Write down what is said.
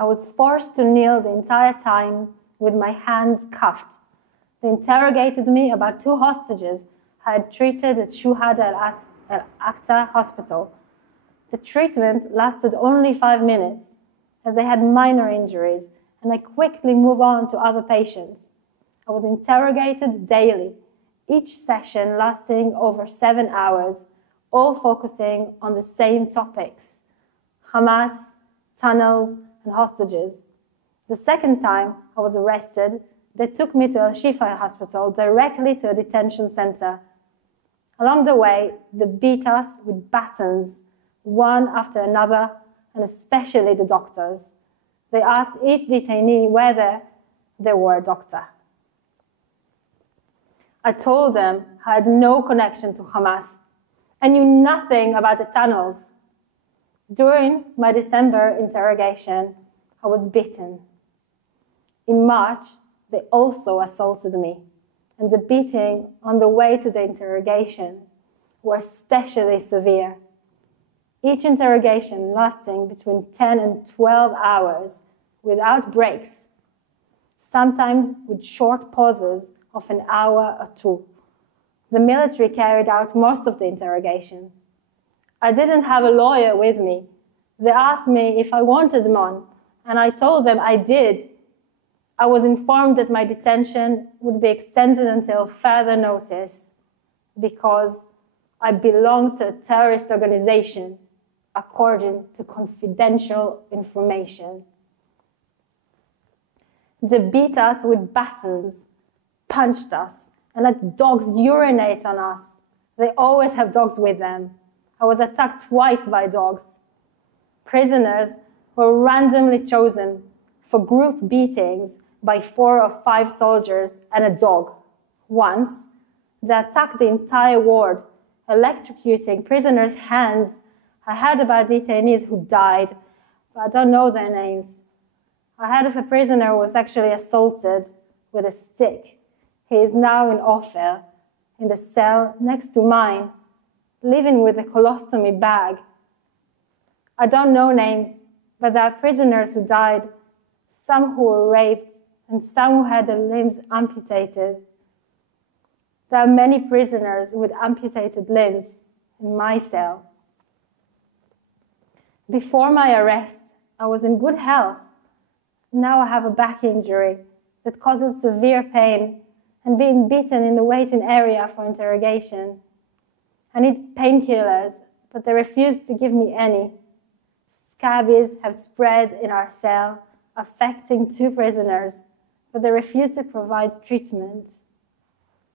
I was forced to kneel the entire time with my hands cuffed. They interrogated me about 2 hostages I had treated at Shuhada al-Aqsa Hospital. The treatment lasted only 5 minutes, as they had minor injuries, and I quickly moved on to other patients. I was interrogated daily, each session lasting over 7 hours, all focusing on the same topics: Hamas, tunnels, and hostages. The second time I was arrested, they took me to Al-Shifa Hospital directly to a detention center. Along the way, they beat us with batons, one after another, and especially the doctors. They asked each detainee whether they were a doctor. I told them I had no connection to Hamas. I knew nothing about the tunnels. During my December interrogation, I was beaten. In March, they also assaulted me, and the beating on the way to the interrogation were especially severe. Each interrogation lasting between 10 and 12 hours without breaks, sometimes with short pauses of an hour or 2. The military carried out most of the interrogation. I didn't have a lawyer with me. They asked me if I wanted one, and I told them I did. I was informed that my detention would be extended until further notice because I belonged to a terrorist organization, according to confidential information. They beat us with batons, punched us, and let dogs urinate on us. They always have dogs with them. I was attacked twice by dogs. Prisoners were randomly chosen for group beatings by 4 or 5 soldiers and a dog. Once, they attacked the entire ward, electrocuting prisoners' hands. I heard about detainees who died, but I don't know their names. I heard of a prisoner who was actually assaulted with a stick. He is now in Ofer, in the cell next to mine, living with a colostomy bag. I don't know names, but there are prisoners who died, some who were raped, and some who had their limbs amputated. There are many prisoners with amputated limbs in my cell. Before my arrest, I was in good health. Now I have a back injury that causes severe pain and being beaten in the waiting area for interrogation. I need painkillers, but they refuse to give me any. Scabies have spread in our cell, affecting 2 prisoners, but they refuse to provide treatment.